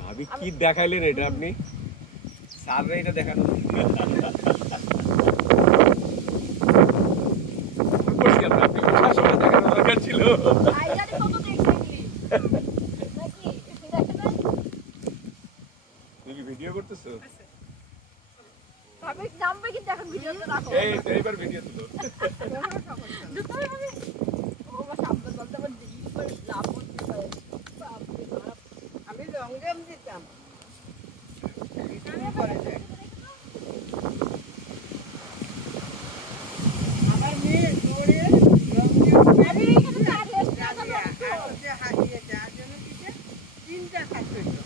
ভাবি কি দেখাইলেন এটা আপনি? সামনে এটা দেখানো ছিল ভিডিও করতেছো? এইবার ভিডিও তুলো। আমি লং জাম্প দিতাম। আমার মেয়ে দৌড়ে লং জাম্প 3টা থাকতো।